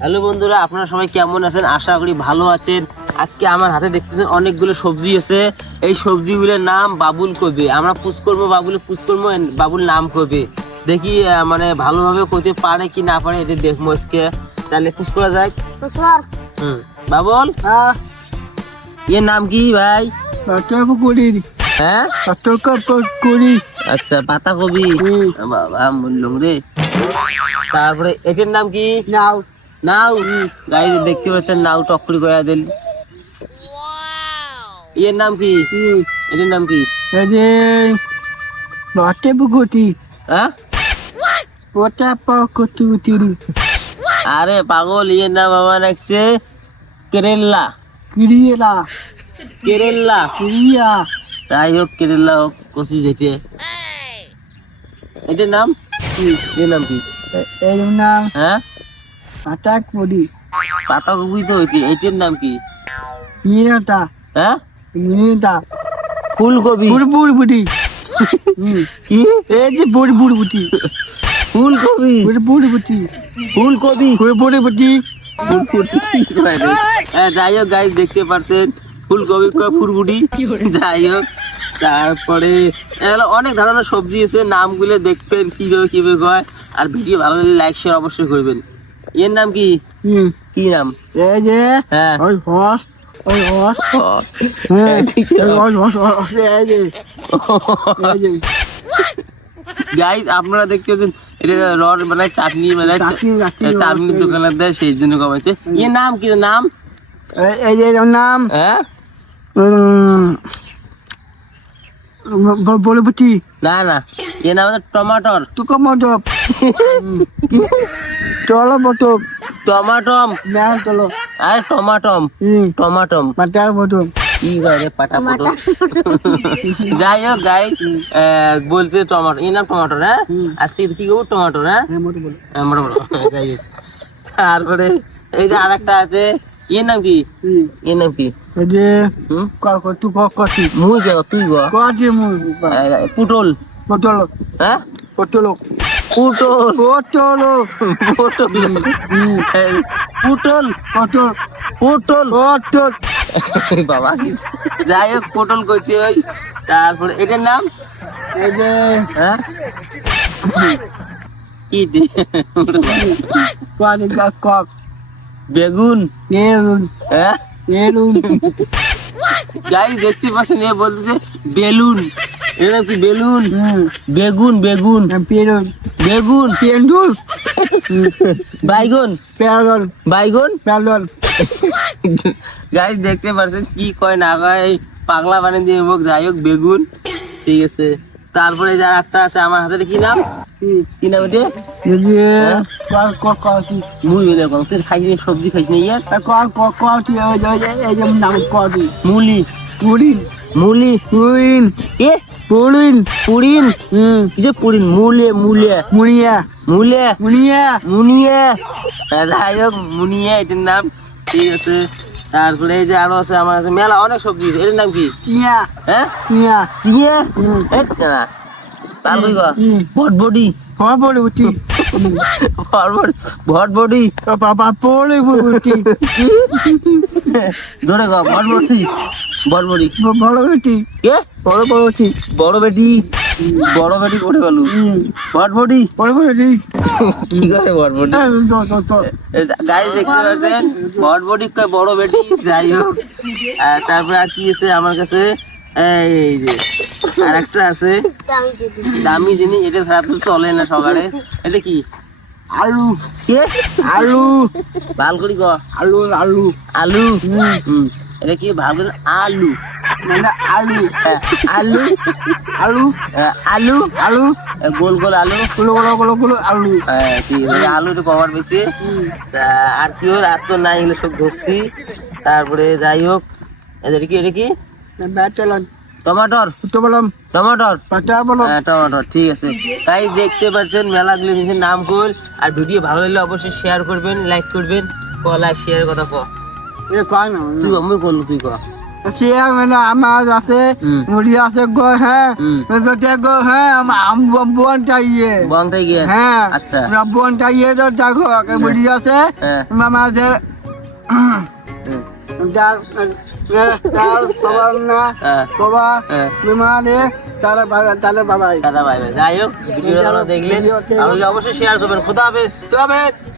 Hello বন্ধুরা, আপনারা সবাই কেমন আছেন? আশা করি ভালো আছেন। আজকে আমার হাতে দেখতেছেন অনেকগুলো সবজি আছে। এই সবজিগুলোর নাম বাবুল কবি। আমরা পুষ করবো, বাবুল নাম কবি। দেখি মানে ভালোভাবে করতে পারে কি না পারে, এটা দেখবো আজকে। তাহলে পুষ করা যায়। বাবুল, এর নাম কি ভাই? হ্যাঁ, আচ্ছা, পাতা কবি। বাবা বললাম রে। তারপরে এটার নাম কি? নাও। নাও, গাইজ দেখতে পাচ্ছেন নাও টকরি করে দিল। এর নাম কি? এটার নাম কি? হ্যাঁ, আরে পাগল, এর নাম আমার লাগছে কেরেলা। কেরেলা, যাই হোক, কেরেলা হোক, কষি যেতে। এটার নাম কি? এর নাম কি? হ্যাঁ, পাতা কপি তো হইছে। এটার নাম কি? হ্যাঁ, ফুলকপি। কি? ফুলকপি, ফুলকপি। হ্যাঁ, যাই হোক গাইজ দেখতে পারছেন ফুলকপি কয় ফুলবুটি। যাই হোক, তারপরে অনেক ধরনের সবজি আছে, নামগুলো দেখবেন কিভাবে কিভাবে কয়। আর ভিডিও ভালো লাগলে লাইক শেয়ার অবশ্যই করবেন। এর নাম কি? কি নাম? হ্যাঁ, গাইজ আপনারা দেখতে পাচ্ছেন এটা রড বানায়, চাটনি বানায়, চাটনির দোকানে দেয়, সেই জন্য কমাইছে। এর নাম কি? নাম হ্যাঁ, না না, এর নাম হচ্ছে টমাটর। টমাটম, আরে টমাটম, টমাটম কি করে পাটা পটল। যাই হোক গাইস, বলছে টমাটো, এর নাম টমাটোর। হ্যাঁ, আজকে কি করবো? টমাটোর। হ্যাঁ, যাই হোক, তারপরে এই যে আর একটা আছে, এর নাম কি? এর নাম কি? মুই গো, তুই গো। পুটল। হ্যাঁ, পুটল, পুটল। বাবা, যাই হোক, পটল করছে ওই। তারপরে এটার নাম হ্যাঁ কি? বেগুন। হ্যাঁ, যাই দেখতে পাচ্ছেন, এ বলতেছে বেলুন। এর নাম কি? বেলুন। বেগুন, বেগুন, বেগুন, বাইগন, বাইগন। গাইস দেখতে পাচ্ছেন কি কয় না কয়, এই পাগলা বানিয়ে দিয়ে হোক। যাই হোক, বেগুন, ঠিক আছে। তারপরে যার একটা আছে আমার হাতে, কি নাম? কি নাম এটা? মুই তুই খাইনি, সবজি খাইস না ইয়ার। মুলি, মুলি, এ পুরিন, কি যে পুরিন? মুনিয়া। যাই হোক, মুনিয়া এটার নাম, ঠিক আছে। তারপরে এই যে আরো আছে আমার কাছে মেলা অনেক সবজি আছে। এটার নাম কি? হ্যাঁ, চিয়া। তারপরে ভটবডি, ভটবডি, ধরে গো, ভটবডি, কে? বড় বেটি কোটে গেল? ভটবডি কি করে? ভটবডি গাড়ি দেখতে পাচ্ছেন, ভটবডি কয় বড় বেটি। যাই হোক, তারপরে আর কি আছে আমার কাছে? এই যে আর একটা আছে দামি জিনিস, এটা ছাড়া তো চলে না সকালে। এটা কি? আলু। কে? আলু, ভাল করি গ। আলু। এটা কি? ভাল করে আলু, আলু, গোল গোল আলু, হ্যাঁ, ঠিক আছে। আলু একটু কভার পেয়েছি। আর কি ওর আর তো নাই, এগুলো সব ধরছি। তারপরে যাই হোক, এটা কি? টমাটর, টমাটর, ঠিক আছে। তাই দেখতে পাচ্ছেন মেলাগুলো জিনিসের নাম কইল। আর ভিডিও ভালো লাগলে অবশ্যই শেয়ার করবেন, লাইক করবেন। লাইক শেয়ারের কথা ক, তুই আমি বললো, তুই ক। সে মানে আমার আছে মুড়ি আছে গো হ্যাঁ তোতে গো হ্যাঁ বোনটা ইয়ে বংটাই গিয়ে হ্যাঁ আচ্ছা বোনটা ইয়ে তো দেখো মুড়ি আছে হ্যাঁ আমাদের যার সবার না হ্যাঁ সবার হ্যাঁ মানে তারা বাবাই দাদা ভাই যাই হোক ভিডিওটা দেখলেন আপনি অবশ্যই শেয়ার করবেন। খোদা হাফেজ। তবে